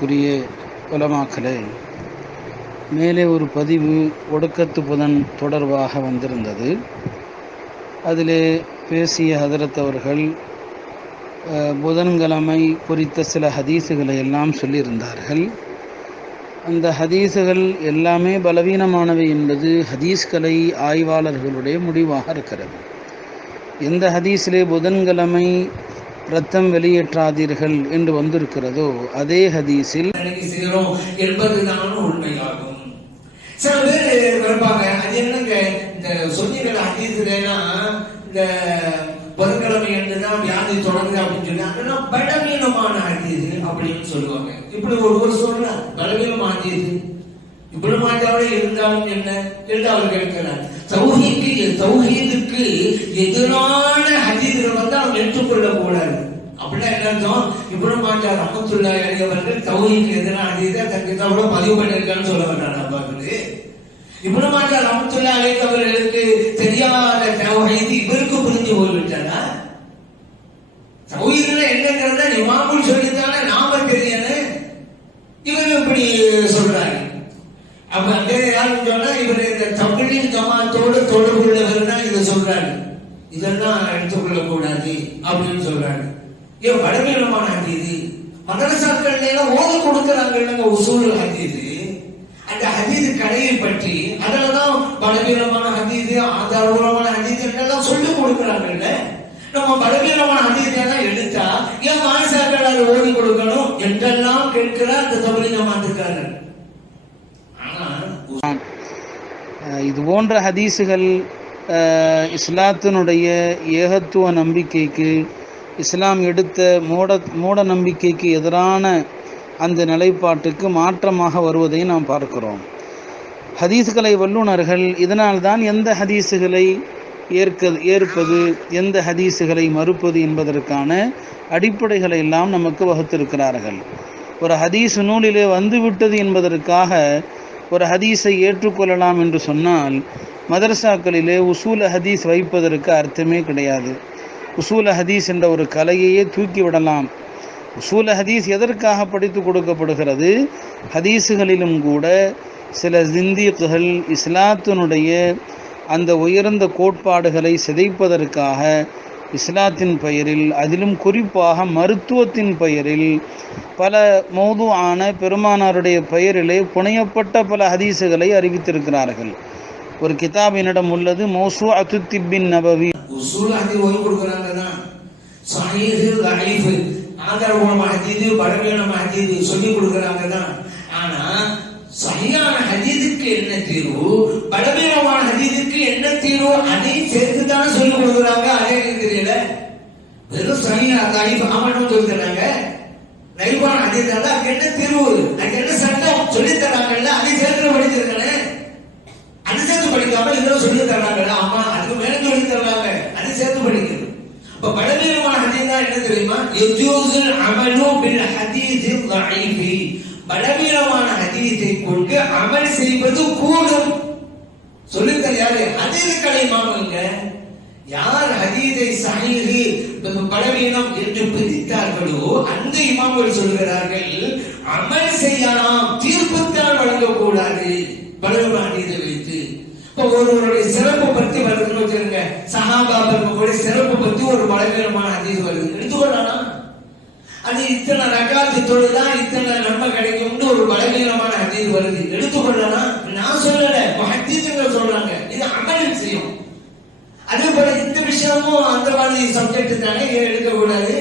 கண்ணியத்திற்குரிய உலமாக்களே மேலே ஒரு பதிவு ஒடுக்கத்து புதன் தொடர்பாக வந்திருந்தது. அதிலே பேசிய ஹதரத் அவர்கள் புதன்கிழமை குறித்த சில ஹதீஸுகளை எல்லாம் சொல்லியிருந்தார்கள். அந்த ஹதீஸுகள் எல்லாமே பலவீனமானவை என்பது ஹதீஸ்கலை ஆய்வாளர்களுடைய முடிவாக இருக்கிறது. எந்த ஹதீஸிலே புதன்கிழமை ரத்தம் வெளியேற்றாதீர்கள் என்று வந்திருக்கிறதோ அதே ஹதீஸில் என்பதுதான் உண்மையாகும். சில பேர் வருவாங்க அது என்னங்க இந்த சொன்னீர்கள் அதீதுனா இந்த பொதுக்கிழமை என்றுதான் வியாதி தொடங்குது அப்படின்னு சொல்லி அதெல்லாம் பலவீனமான அதீது அப்படின்னு சொல்லுவாங்க. இப்படி ஒரு ஒரு சொல்றார் பலவீனமான அதீது இப்படி மாட்டாவே இருந்தாலும் என்ன? என்று அவர் கேட்கிறார் தௌஹீக்கு தௌஹீதுக்கு எதிரான ஹதீதுகளை வந்து அவங்க ஏற்றுக்கொள்ள கூடாது அப்படின்னா என்ன அர்த்தம்? இப்படி மாட்டார் ரஹமத்துல்லா அலியவர்கள் தௌஹீக்கு எதிரான ஹதீதை தன் கூட பதிவு பண்ணியிருக்கான்னு சொல்ல வேண்டாம் அப்பாவுக்கு இப்படி மாட்டார் ரஹமத்துல்லா அழைத்தவர்களுக்கு தெரியாத தௌஹீது இவருக்கு புரிஞ்சு போய்விட்டாரா தௌஹீதுல என்னங்கிறத இமாமுல் சொல்லி நாம தெரியணும் இவர் இப்படி சொல்றாரு அப்ப அங்கே சொன்னா இவர் இந்த தமிழின் கமாத்தோடு தொடர்புள்ளவர்னா இதை சொல்றாரு. இதெல்லாம் எடுத்துக்கொள்ள கூடாது அப்படின்னு சொல்றாரு. ஏன் வடமீனமான ஹதீது மதரசாக்கள் எல்லாம் ஓத கொடுக்கிறாங்க உசூல் ஹதீது. அந்த ஹதீது கடையை பற்றி அதுலதான் பலவீனமான ஹதீது ஆதாரபூர்வமான ஹதீது எல்லாம் சொல்லி கொடுக்குறாங்கல்ல நம்ம பலவீனமான ஹதீஸெல்லாம் எடுத்தா ஏன் மாசாக்கள் அதை ஓதி கொடுக்கணும் என்றெல்லாம் கேட்கிறார் அந்த தமிழ் ஜமாத்துக்காரர். இது போன்ற ஹதீஸுகள் இஸ்லாத்தினுடைய ஏகத்துவ நம்பிக்கைக்கு இஸ்லாம் எடுத்த மூட மூட நம்பிக்கைக்கு எதிரான அந்த நிலைப்பாட்டுக்கு மாற்றமாக வருவதை நாம் பார்க்கிறோம். ஹதீஸ்களை வல்லுனர்கள் இதனால்தான் எந்த ஹதீஸுகளை ஏற்க ஏற்பது எந்த ஹதீஸுகளை மறுப்பது என்பதற்கான அடிப்படைகளை எல்லாம் நமக்கு வகுத்திருக்கிறார்கள். ஒரு ஹதீஸ் நூலிலே வந்துவிட்டது என்பதற்காக ஒரு ஹதீஸை ஏற்றுக்கொள்ளலாம் என்று சொன்னால் மதரசாக்களிலே உசூல ஹதீஸ் வைப்பதற்கு அர்த்தமே கிடையாது. உசூல ஹதீஸ் என்ற ஒரு கலையையே தூக்கி விடலாம். உசூல ஹதீஸ் எதற்காக படித்து கொடுக்கப்படுகிறது? ஹதீஸுகளிலும் கூட சில ஜிந்தீக்குகள் இஸ்லாத்தினுடைய அந்த உயர்ந்த கோட்பாடுகளை சிதைப்பதற்காக இஸ்லாத்தின் பெயரில் அதிலும் குறிப்பாக மருத்துவத்தின் பெயரில் பல மௌதுவான பெருமானாருடைய பெயரிலே புனையப்பட்ட பல ஹதீசுகளை அறிவித்திருக்கிறார்கள். ஒரு கிதாப் என்னிடம் உள்ளது மௌசு அத்துத்திபின் நபவி. உசூல் ஹதீஸ் ஓதி கொடுக்குறாங்க சொல்லி கொடுக்குறாங்க தான் ஆனா சரியான ஹதீதுக்கு என்ன தீர்வு பலவீனமான ஹதீதுக்கு என்ன தீர்வு அதையும் சேர்த்து தான் சொல்லி கொடுக்குறாங்க அதே எனக்கு தெரியல வெறும் சரியா தஈஃப் ஆமட்டும் சொல்லி தராங்க நைவான ஹதீஸ் தான் அதுக்கு என்ன தீர்வு அதுக்கு என்ன சட்டம் சொல்லி தராங்கல்ல அதை சேர்த்து படிச்சிருக்கேன் அது சேர்த்து படிக்காம இதெல்லாம் சொல்லி தர்றாங்கல்ல ஆமா அதுக்கு மேல சொல்லி தர்றாங்க அது சேர்த்து படிக்கணும் இப்ப பலவீனமான ஹதீஸ் தான் என்ன தெரியுமா யஜூஸுல் அமலு பில் ஹதீஸி ضعيفி பலவீனமான ஹதீஸை கொண்டு அமல் செய்வது கூடும் சொல்லித்தர யாரு ஹதீஸ் கலை மாமங்க யார் ஹதீஸை சஹீஹி? பலவீனம் என்று பிரித்தார்களோ அந்த இமாம்கள் சொல்கிறார்கள் அமல் செய்யலாம் தீர்ப்புத்தான் வழங்கக்கூடாது. பலவீனமான ஹதீஸை வைத்து. இப்போ ஒருவருடைய சிறப்பு பத்தி வருதுன்னு வச்சுருங்க பெருமக்களுடைய சிறப்பு பத்தி ஒரு பலவீனமான ஹதீஸ் வருது. எடுத்துக்கொள்ளலாம் அது இத்தனை ரகாத்து தொழுதா இத்தனை நன்மை கிடைக்கும்னு ஒரு பலவீனமான ஹதீஸ் வருது. எடுத்துக்கொள்ளலாம் நான் சொல்லல. ஹதீஸுங்க சொல்றாங்க. இது அமல் செய்யும். அதே போல இந்த விஷயமும் அந்த மாதிரி சப்ஜெக்ட் தானே ஏன் எடுக்கக்கூடாது.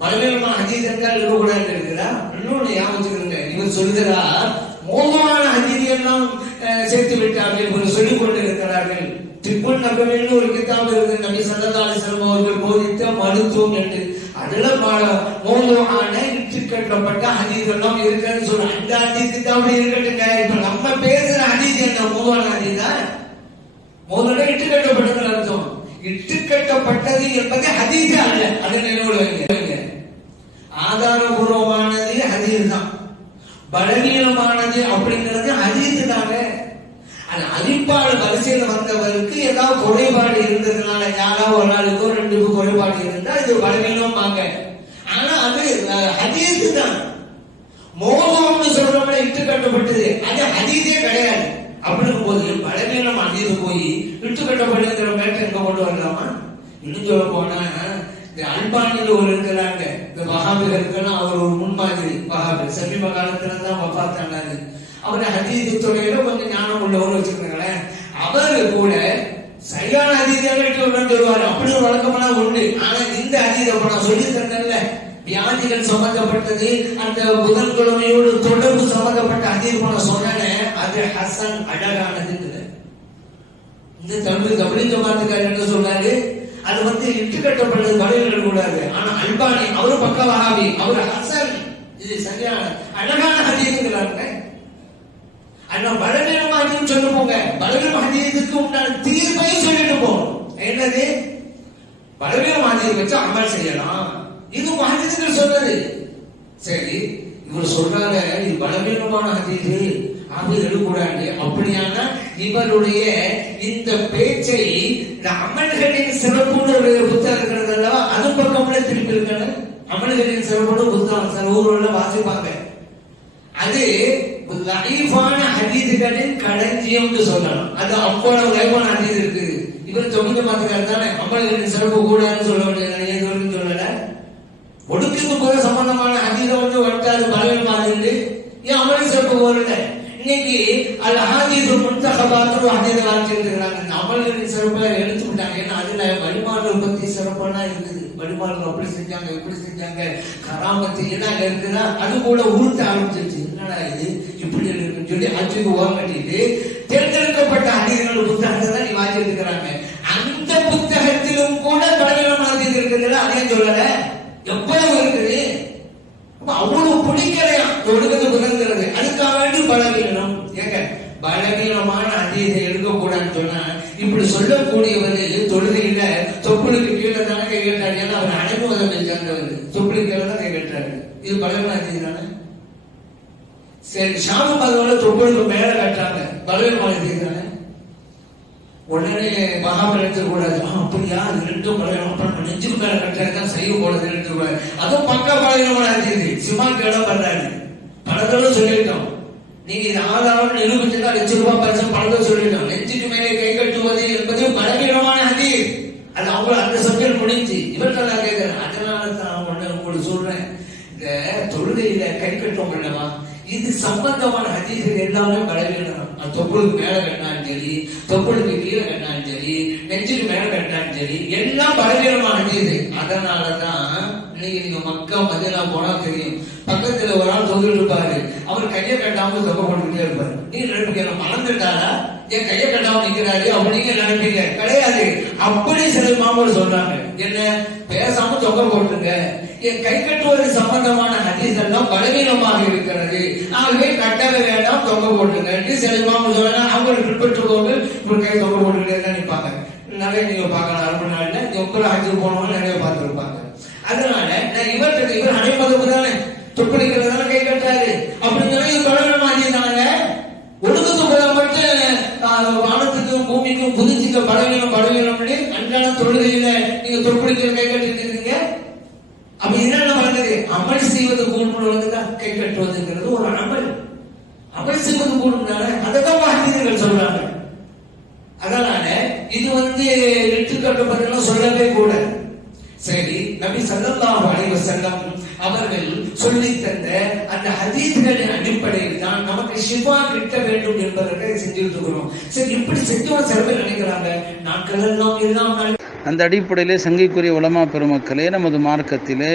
பலவீனமான ஹதீஸ் என்றால் எடுக்கக்கூடாது இருக்கிறா? இன்னொன்னு ஞாபகம் இவன் இவர் மோசமான அதிதியெல்லாம் சேர்த்து விட்டார்கள் கொஞ்சம் சொல்லிக் கொண்டு இருக்கிறார்கள் திப்புன் நபவின்னு ஒரு கிதாப் இருக்கு நபி சல்லல்லாஹு அலைஹி அவர்கள் போதித்த மருத்துவம் என்று. அதுல மோசமான இட்டு கட்டப்பட்ட ஹதீஸ் எல்லாம் இருக்குன்னு சொல்ற அந்த ஹதீஸ் அப்படி இருக்கட்டுங்க. இப்ப நம்ம பேசுற ஹதீஸ் என்ன? மோகமான ஹதீஸா முதல்ல இட்டு கட்டப்பட்டது அர்த்தம். இட்டு கட்டப்பட்டது என்பது ஹதீஸ் அல்ல. அதை நினைவுங்க வைங்க. ஆதாரபூர்வமானது ஹதீஸ் தான். பலவீனமானது அப்படிங்கிறது ஹதீஸ் தாங்க. அது அழிப்பாடு வரிசையில் வந்தவருக்கு ஏதாவது குறைபாடு இருந்ததுனால யாராவது ஒரு நாளுக்கோ ரெண்டுக்கு குறைபாடு இருந்தா இது பலவீனமாங்க ஆனா அது ஹதீஸ் தான். இட்டு கட்டப்பட்டது அது ஹதீஸே கிடையாது. அப்படிங்கும் போது பலவீனம் அதீது போய் விட்டு கட்டப்படுங்கிற மேட்டை எங்க கொண்டு வரலாமா? இன்னும் சொல்ல போனா இந்த அல்பானில ஒரு இருக்கிறாங்க. இந்த வகாபிகளுக்கெல்லாம் அவர் ஒரு முன்மாதிரி வகாபி சமீப காலத்துல தான் வபாத்தானாரு அவர் அதீத துறையில கொஞ்சம் ஞானம் உள்ளவர் வச்சிருக்காங்களேன் அவரு கூட சரியான அதீதியாக இட்டு சொல்லுவார் அப்படி ஒரு வழக்கமெல்லாம் உண்டு. ஆனா இந்த அதீத படம் சொல்லி தந்தேன்ல வியாதிகள் சம்பந்தப்பட்டது அந்த புதன்கிழமையோடு தொடர்பு சம்பந்தப்பட்ட அதீத போன அது ஹசன் அழகானது இந்த தமிழ் தமிழ் ஜமாத்துக்காரர் என்ன சொன்னாரு? அது வந்து இட்டு கட்டப்பட்டது தமிழர்கள் கூடாது. ஆனா அல்பானி அவரு பக்க வகாபி அவரு ஹசன். இது சரியான அழகான ஹதீதுங்கிறாங்க ஆனா பலவீனம் ஹதீஸ் சொல்ல போங்க பலவீனம் ஹதீஸுக்கு உண்டான தீர்ப்பையும் சொல்லிட்டு போகும் என்னது? பலவீனம் ஹதீஸ் வச்சு அமல் செய்யலாம். இது சொன்னது சரி இவர் சொல்றாங்க இது பலவீனமான ஹதீஸ் அது கூடாது அப்படியான இவருடைய இந்த பேச்சை இந்த அமல்களின் சிறப்புன்னு புத்தகம் அல்லவா அது பக்கம்ல திருப்பி இருக்காங்க. அமல்களின் சிறப்புன்னு புத்தகம் சில ஊர்ல வாசிப்பாங்க. அது லைஃபான ஹதீதுகளின் களஞ்சியம்னு சொல்லலாம். அது அவ்வளவு லைஃபான ஹதீஸ் இருக்குது இவர் தொகுந்த மாத்துக்காரு தானே அமல்களின் சிறப்பு கூடாதுன்னு சொல்ல வேண்டியது சொல்லல. ஒடுக்குக்கு கூட சம்பந்தமான அதிகம் வந்து வட்டாது பலவீனம் மாதிரி ஏன் அமல் சிறப்பு வரல இன்னைக்கு அல் ஹதீஸ் முன்தகபாத்து ஹதீஸ் வாழ்த்துக்கிறாங்க இந்த அமல்களின் சிறப்பாக எடுத்து விட்டாங்க. ஏன்னா அதுல வழிமாடல் பத்தி சிறப்பெல்லாம் இருக்குது. வழிமாடல் அப்படி செஞ்சாங்க இப்படி செஞ்சாங்க கராமத்து என்ன இருக்குன்னா அது கூட உருட்ட ஆரம்பிச்சிருச்சு. என்னடா இது? இப்படி இருக்குன்னு சொல்லி அச்சுக்கு ஓரம் கட்டிட்டு தேர்ந்தெடுக்கப்பட்ட ஹதீஸ்கள் புத்தகத்தை தான் நீ வாங்கி இருக்கிறாங்க. அந்த புத்தகத்திலும் கூட பலவீனமான ஹதீஸ் இருக்குதுல்ல அதையும் சொல்லலை. எவ்வளவு இருக்குது அவ்வளவு பிடிக்கலையா? ஒழுங்கு புதங்கிறது அதுக்காக வேண்டி பலவீனம். ஏங்க பலவீனமான அதீதை எடுக்கக்கூடாதுன்னு சொன்னா இப்படி சொல்லக்கூடியவர் தொழுகையில தொப்புளுக்கு கீழே தானே கை கட்டாரு ஏன்னா அவர் அனுபவம் சேர்ந்தவர். தொப்புளுக்கு கீழே தான் கை கட்டாரு இது பலவீன அதீதி தானே? சரி ஷாம பதவியோட தொப்புளுக்கு மேல கட்டுறாங்க. பலவீனமான அதீதி தானே? உடனே மகாபலிரத்தில் கூடாது அப்படியா? இது ரெண்டும் பலவீனம் நெஞ்சுக்கு மேல கட்டுறதுதான் செய்ய கூடாது எடுத்துக்கூடாது கூடாது அதுவும் பக்க பலவீனமான இருக்குது சிமாக்கு இடம் பண்றாரு பல தடவை சொல்லிட்டோம் நீங்க இது ஆதாரம் நிரூபிச்சிருந்தா லட்ச ரூபாய் பரிசம் பல தடவை சொல்லிட்டோம் நெஞ்சுக்கு மேலே கை கட்டுவது என்பது பலவீனமான அதி. அது அவங்க அந்த சப்ஜெக்ட் முடிஞ்சு. இவர்கள் நான் கேட்கிறேன் அதனால தான் ஒண்ணு உங்களுக்கு சொல்றேன். இந்த தொழுகையில கை கட்டுவோம் அல்லவா இது சம்பந்தமான ஹதீஸ்கள் எல்லாமே பலவீனம். தொப்புளுக்கு மேல கட்டினாலும் சரி தொப்புளுக்கு கீழே கட்டினாலும் சரி நெஞ்சுக்கு மேல கட்டினாலும் சரி எல்லாம் பலவீனமான ஹதீஸ் அதனாலதான் இன்னைக்கு நீங்க மக்கா மதினா போனா தெரியும். பக்கத்துல ஒரு ஆள் தொழில் இருப்பாரு. அவர் கையை கட்டாம தொகை பண்ணிக்கிட்டே இருப்பாரு. நீங்க நினைப்பீங்க மறந்துட்டாரா? என் கையை கட்டாம நிக்கிறாரு. அப்படிங்க நினைப்பீங்க? கிடையாது. அப்படி சில மாமூல் சொல்றாங்க. என்ன? பேசாம தொகை போட்டுங்க. என் கை கட்டுவது சம்பந்தமான ஹதீஸ் எல்லாம் பலவீனமாக இருக்கிறது. ஆகவே கட்டவே வேண்டாம் தொகை போட்டுங்க சில மாமூல் சொல்றாங்க. அவங்க பின்பற்று ஒரு கை தொகை போட்டுக்கிட்டே தான் நிறைய நீங்க பார்க்கலாம். மணி நாள் எவ்வளவு ஆட்சி போனவங்க நிறைய பார்த்துருப்பாங்க அதனால நான் இவர்கிட்ட இவர் அனைமதப்பு தானே ஒப்படைக்கிறதால கை கட்டாரு அப்படின்னு சொல்லி இது பலவீனம் ஆகியதாங்க ஒழுக்கத்து மட்டும் வானத்துக்கும் பூமிக்கும் புதிச்சுக்க பலவீனம் பலவீனம் அன்றாட தொழுகையில நீங்க தொப்புளிக்கிற கை கட்டிட்டு இருக்கீங்க அப்ப என்னென்ன வந்தது அமல் செய்வது கூடுமுறை கை கட்டுவதுங்கிறது ஒரு அமல். அமல் செய்வது கூடுமுறை அதைதான் வாக்கியங்கள் சொல்றாங்க. அதனால இது வந்து இட்டு கட்டப்பட்டெல்லாம் சொல்லவே கூட. சரி நபி ஸல்லல்லாஹு அலைஹி வஸல்லம் அவர்கள் சொல்லி தந்த அந்த ஹதீஸ்களின் அடிப்படையில் தான் நமக்கு ஷிஃபா கிட்ட வேண்டும் என்பதற்காக செஞ்சுட்டு இருக்கிறோம் சரி இப்படி செஞ்சவன் சில பேர் நினைக்கிறாங்க? நாட்கள் எல்லாம் எல்லாம் அந்த அடிப்படையிலே சங்கைக்குரிய உலமா பெருமக்களே நமது மார்க்கத்திலே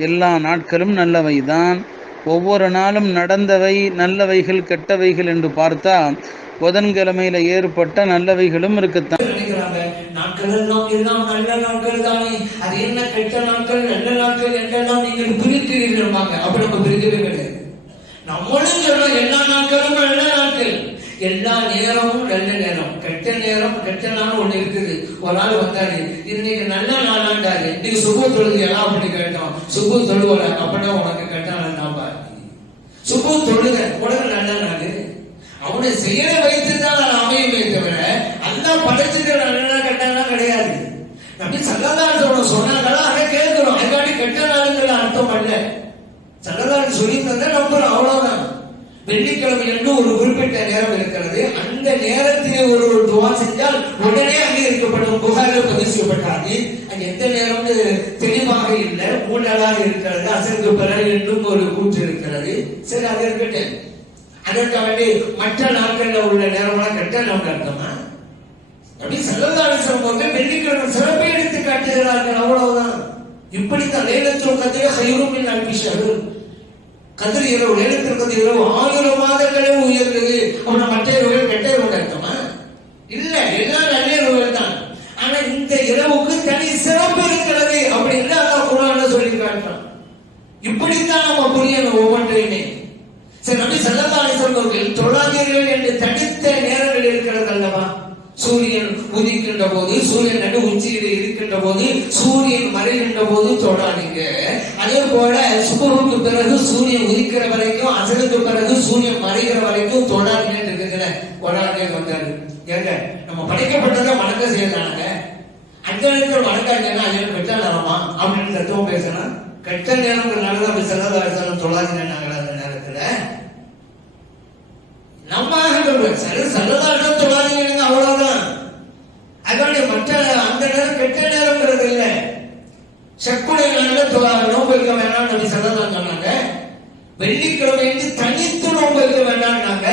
எல்லா நாட்களும் நல்லவை தான் ஒவ்வொரு நாளும் நடந்தவை நல்லவைகள் கெட்டவைகள் என்று பார்த்தா புதன்கிழமையில ஏற்பட்ட நல்லவைகளும் இருக்கத்தான். நாட்கள் எல்லாம் எல்லாம் நல்ல நாட்கள் தானே. அது என்ன கெட்ட நாட்கள் நல்ல நாட்கள் என்றெல்லாம் நீங்கள் பிரிக்கிறீர்கள்பாங்க அப்ப நம்ம பிரிக்கவே கிடையாது நம்மளும் சொல்றோம் எல்லா நாட்களும் நல்ல நாட்கள். எல்லா நேரமும் நல்ல நேரம். கெட்ட நேரம் கெட்ட நாள் ஒண்ணு இருக்குது. ஒரு நாள் வந்தாரு இன்னைக்கு நல்ல நாளாண்டாரு. இன்னைக்கு சுப தொழுகையெல்லாம் அப்படி கேட்டோம். சுப தொழுவல அப்படின்னா உனக்கு கெட்ட நாள் தான் பாரு. சுப தொழுக உடனே நல்ல நாள். அவனை செய்யற வைத்து தான் அமையுமே தவிர அல்லா படைச்சிருக்கிற நம்பி சல்லதாசோட சொன்னாங்களா அதை கேட்கிறோம் அதுக்காண்டி கெட்ட நாளுங்கிற அர்த்தம் அல்ல சல்லதாசன் சொல்லி தந்தா நம்புறோம் அவ்வளவுதான் வெள்ளிக்கிழமை என்று ஒரு குறிப்பிட்ட நேரம் இருக்கிறது அந்த நேரத்திலே ஒரு ஒரு துவா செஞ்சால் உடனே அங்கீகரிக்கப்படும் புகாரில் பதிவு செய்யப்பட்டாது அது எந்த நேரம் தெளிவாக இல்லை மூடலாக இருக்கிறது அசருக்கு பிறகு என்றும் ஒரு கூற்று இருக்கிறது சரி அது இருக்கட்டும் அதற்காக மற்ற நாட்கள்ல உள்ள நேரம்லாம் கெட்ட நமக்கு அர்த்தமா அப்படி செல்லதாரிசம் போது வெள்ளிக்கிழமை சிறப்பை எடுத்து காட்டுகிறார்கள். அவ்வளவுதான். இப்படித்தான் லேலத்தில் கத்திர ஹைரும் அல்பிஷரு கதிர் இரவு லேலத்தில் கதிர் இரவு ஆயிரம் மாதங்களே உயர்ந்தது. அவன மற்ற இரவுகள் கெட்ட இரவு அர்த்தமா இல்ல எல்லாம் நல்ல இரவுகள் தான். ஆனா இந்த இரவுக்கு தனி சிறப்பு இருக்கிறது அப்படின்னு அதான் குரான் சொல்லி காட்டுறான். இப்படித்தான் நம்ம புரியணும் ஒவ்வொன்றையுமே. சரி நம்பி சல்லல்லாஹு அலைஹி அவர்கள் தொழாதீர்கள் என்று தனித்த நேரங்கள் இருக்கிறது அல்லவா? சூரியன் உதிக்கின்ற போது சூரியன் நடு உச்சியில் இருக்கின்ற போது சூரியன் மறைகின்ற போது தொடாதீங்க. அதே போல சுபகுக்கு பிறகு சூரியன் உதிக்கிற வரைக்கும் அசலுக்கு பிறகு சூரியன் மறைகிற வரைக்கும் தொடாதீங்கன்னு இருக்குதுல கொடாதே வந்தாரு. ஏங்க நம்ம படைக்கப்பட்டதை வணக்க செய்யலாங்க அஞ்சலுக்கு வணக்காங்கன்னா அஞ்சல் பெற்ற நேரமா அப்படின்னு தத்துவம் பேசணும். கெட்ட நேரங்கிறதுனால தான் செல்லதாரிசனம் தொழாதீங்க நாங்கள் அந்த நேரத்துல? நம்ம சரி செல்லதாரிசனம் தொடாதீங்க அவ்வளவுதான். அதோடைய மற்ற அந்த நேரம் கெட்ட நேரங்கிறது இல்ல. செக்குடைய நாள்ல நோன்பு இருக்க வேணாம் நம்ம செல்லதான் சொன்னாங்க. வெள்ளிக்கிழமை தனித்து நோன்பு இருக்க வேண்டாம்னாங்க.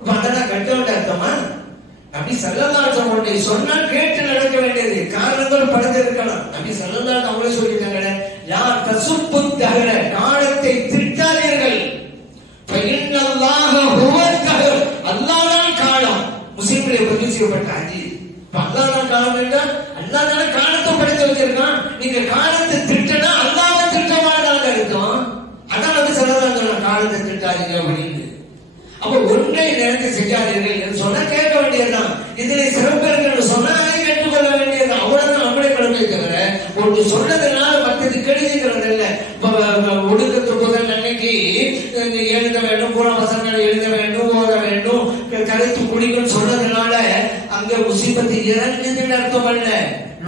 இப்ப அதெல்லாம் கெட்ட வேண்டிய அர்த்தமா? நபி சல்லல்லாஹு அலைஹி சொன்னால் கேட்டு நடக்க வேண்டியது. காரணங்கள் பலது இருக்கலாம். நபி சல்லல்லாஹு அவங்களே சொல்லிட்டாங்க யார் கசுப்பு தகர காலத்தை திட்டாதீர்கள் ஃபஇன்னல்லாஹ ஹுவல் கஹர் அல்லாதான் காலம். முஸ்லிம்களை பதிவு செய்யப்பட்ட ஹதீஸ். இப்ப காலம் என்றால் அல்லாதான காலத்தை படைத்து வச்சிருக்கான். நீங்க கால திட்டனா அல்லாஹ்வை திட்டமானதாக இருக்கும் அதான் வந்து சல்லல்லாஹு காலத்தை திட்டாதீங்க அப்படின்னு அப்ப ஒன்றை நேரத்தை செய்யாதீர்கள் என்று சொன்னா கேட்க வேண்டியதுதான் இதுல சிறப்பு இருக்குன்னு சொன்னா அதை கேட்டுக்கொள்ள வேண்டியது அவ்வளவுதான் நம்மளே கடமை தவிர ஒன்று சொன்னதுனால மற்றது கெடுதிக்கிறது இல்ல இப்ப, அஹ், ஒடுக்கத்து புதன் அன்னைக்கு அஹ், எழுத வேண்டும் கூட பசங்களை எழுத வேண்டும் ஓத வேண்டும் க- கருத்து குடிக்கும் சொன்னதுனால அங்க முசிபத்து இறங்குதுன்னு அர்த்தம் அல்ல.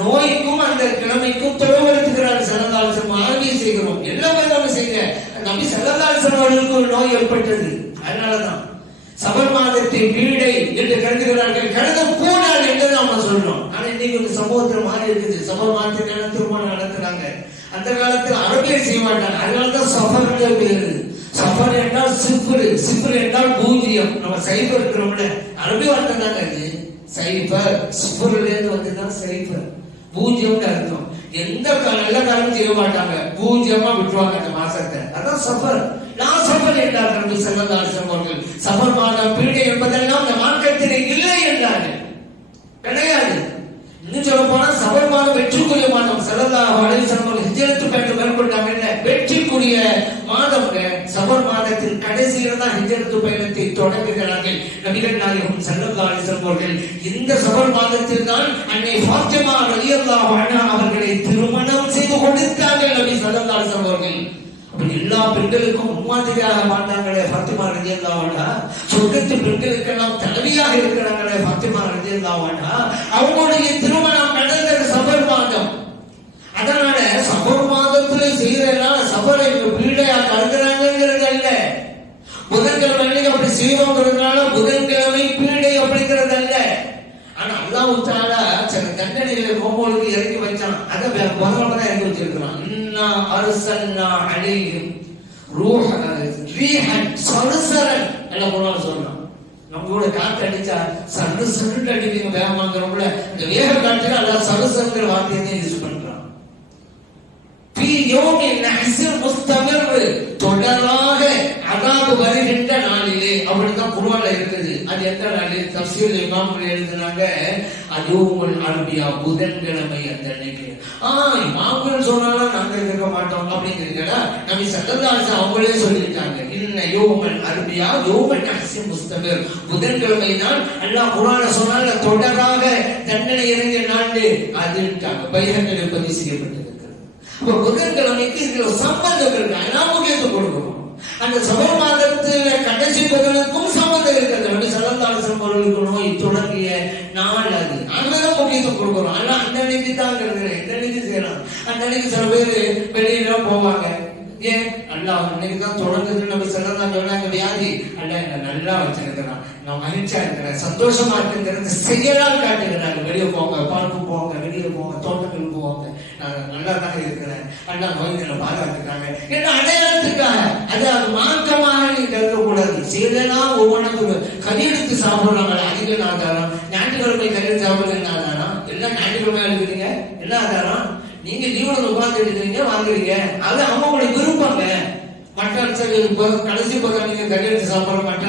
நோய்க்கும் அந்த கிழமைக்கும் தொலைவெடுத்துக்கிறார் சரதாசம் ஆகிய செய்கிறோம் எல்லாமே நம்ம செய்ய நம்பி சரதாசம் அவர்களுக்கு ஒரு நோய் ஏற்பட்டது. அதனாலதான் சபர் மாதத்தை பீடை என்று கருதுகிறார்கள். கடந்த போனால் என்று நாம சொல்றோம். ஆனா இன்னைக்கு ஒரு சமூகத்தில் மாறி இருக்குது. சபர் மாதத்துக்கான திருமணம் நடத்துறாங்க. அந்த காலத்துல அரபியர் செய்ய மாட்டாங்க. அதனாலதான் சஃபர்ன்ற பேரு. சஃபர் என்றால் சிஃபர். சிஃபர் என்றால் பூஜ்ஜியம். நம்ம சைபர் இருக்கிறோம்ல. அரபி வார்த்தை தாங்க இது சைபர் சிஃபர்ல வந்துதான் சைபர் பூஜ்யம்னு அர்த்தம். எந்த நல்ல காலம் செய்ய மாட்டாங்க. பூஜ்யமா விட்டுருவாங்க அந்த மாசத்தை. அதான் சஃபர். நான் சஃபர் என்றார் நபி ஸல்லல்லாஹு அவர்கள். சஃபர் மாதம் பீடை என்பதெல்லாம் அந்த மார்க்கத்திலே இல்லை என்றார்கள். கிடையாது. இன்னும் சொல்ல போனா சபர் மாதம் கொள்ள மாதம். ஸல்லல்லாஹு அலைஹி வஸல்லம் ஹிஜரத்து ஹிஜ்ரத்து மாதம்ங்க சபர் மாதத்தின் கடைசியில தான் ஹிஜரத்து பயணத்தை தொடங்குகிறார்கள். நபிகள் நாயகம் ஸல்லல்லாஹு அலைஹி அவர்கள் இந்த சபர் மாதத்தில் தான் அன்னை ஃபாத்திமா ரலியல்லாஹு அன்ஹா அவர்களை திருமணம் செய்து கொடுத்தார்கள் நபி ஸல்லல்லாஹு அலைஹி அவர்கள். அப்படி எல்லா பெண்களுக்கும் முன்மாதிரியாக மாட்டாங்களே பாத்திமா ரஜியல்லாவாடா சொர்க்கத்து பெண்களுக்கெல்லாம் தலைவியாக இருக்கிறாங்களே பாத்திமா ரஜியல்லாவாடா அவங்களுடைய திருமணம் நடந்தது சபர் மாதம். அதனால சபர் மாதத்துல செய்யறதுனால சபரை பீடையா கருதுறாங்கிறது அல்ல புதன்கிழமை அன்னைக்கு அப்படி செய்யறோங்கிறதுனால புதன்கிழமை பீடை அப்படிங்கிறது அல்ல ஆனா அல்லாஹ் தாலா சில தண்டனைகளை இறக்கி வச்சான். அதை முதல்ல தான் இறக்கி வச்சிருக்கிறான். இன்னா அர்சல்னா அலைஹிம் ரீஹன். சருசரன் எல்லாம் குரான் சொல்றான் நம்ம கூட காத்து அடிச்சா சரு சருட்டு அடிப்பீங்க வேகமாங்கிறவங்கள இந்த வேக காட்டுல அல்லாஹ் சருசருங்கிற வார்த்தையை யூஸ் பண்றான். பி யோகி நஹ்ஸில் முஸ்தமிர் தொடராக அதாபு வருகின்ற நாளிலே குருவால இருக்குது. அது எந்த நாள்? தஃசீர் இமாம்கள் எழுதுனாங்க அதுவும் அரபியா புதன்கிழமை அந்த அன்னைக்கு. ஆஹ் இமாம்கள் சொன்னாலும் நாங்க இருக்க மாட்டோம் அப்படிங்கிறீங்களா? நபி ஸல்லல்லாஹு அவங்களே சொல்லிட்டாங்க. இன்ன யோமன் அரபியா யோமன் நஹ்ஸில் முஸ்தமிர். புதன்கிழமை தான் அல்லாஹ் சொன்னால தொடராக தண்டனை இறங்கிய நாள். அதுட்டாங்க பைஹங்களை பதிவு செய்யப்பட்டிருக்கிறது. அப்ப புதன்கிழமைக்கு இதுல சம்பந்தம் இருக்கு. அதனால முக்கியத்துவம் கொடுக்கணும். அந்த சபர் மாதத்தில் கடைசி புதனுக்கும் சம்பந்தம் இருக்கிறது அப்படி சலந்தாலசம் அவர்களுக்கு நோய் தொடங்கிய நாள் அது. அங்கதான் முக்கியத்துவம் கொடுக்கணும். ஆனா அந்த அன்னைக்கு தான் இருக்கிறேன். இந்த அன்னைக்கு செய்யலாம் அந்த அன்னைக்கு சில பேர் வெளியில போவாங்க. ஏன்? நல்லா அன்னைக்கு தான் தொடங்குது நம்ம சிலதான் சொன்னாங்க. வியாதி. அல்ல என்ன நல்லா வச்சிருக்கிறான். நான் மகிழ்ச்சியா இருக்கிறேன் சந்தோஷமா இருக்கிறது செயலால் காட்டுகிறாங்க வெளியே போங்க பார்க்கு போங்க வெளியே போங்க தோட்டங்களுக்கு போவாங்க நான் நல்லா தான் இருக்கிறேன். அண்ணா நோய்களை பாதுகாத்துக்காங்க என்ன அடையாளத்துக்காக? அது அது மாற்றமாக நீ கருதக்கூடாது. செய்தெல்லாம் ஒவ்வொன்றுக்கும் கையெழுத்து சாப்பிடுறாங்க. அதிக ஆதாரம் ஞாயிற்றுக்கிழமை கையெழுத்து சாப்பிடுறது என்ன ஆதாரம் எல்லாம் ஞாயிற்றுக்கிழமை எடுக்கிறீங்க என்ன ஆதாரம் நீங்க லீவுல உட்கார்ந்து எடுக்கிறீங்க வாங்குறீங்க. அது அவங்களுடைய விருப்பங்க. மற்ற கடைசி பக்கம் நீங்க கையெழுத்து சாப்பிடுற மற்ற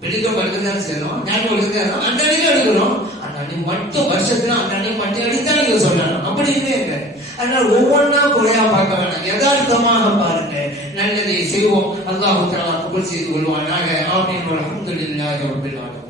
பிடிக்கும் மட்டும்தான் செய்யணும் ஞாபகம் எடுக்கிறோம் அந்த அன்னைக்கு எடுக்கிறோம் அந்த அன்னைக்கு மட்டும் வருஷத்துல அந்த அன்னைக்கு மட்டும் அடித்தான் நீங்க சொல்லணும் அப்படி இல்லை அதனால ஒவ்வொன்றா குறையா பார்க்க வேணாம். யதார்த்தமாக பாருங்க. நல்லதை செய்வோம். அல்லாஹு தஆலா கபூல் செய்து கொள்வானாக. ஆமீன். வல்ஹம்துலில்லாஹி ரப்பில் ஆலமீன்.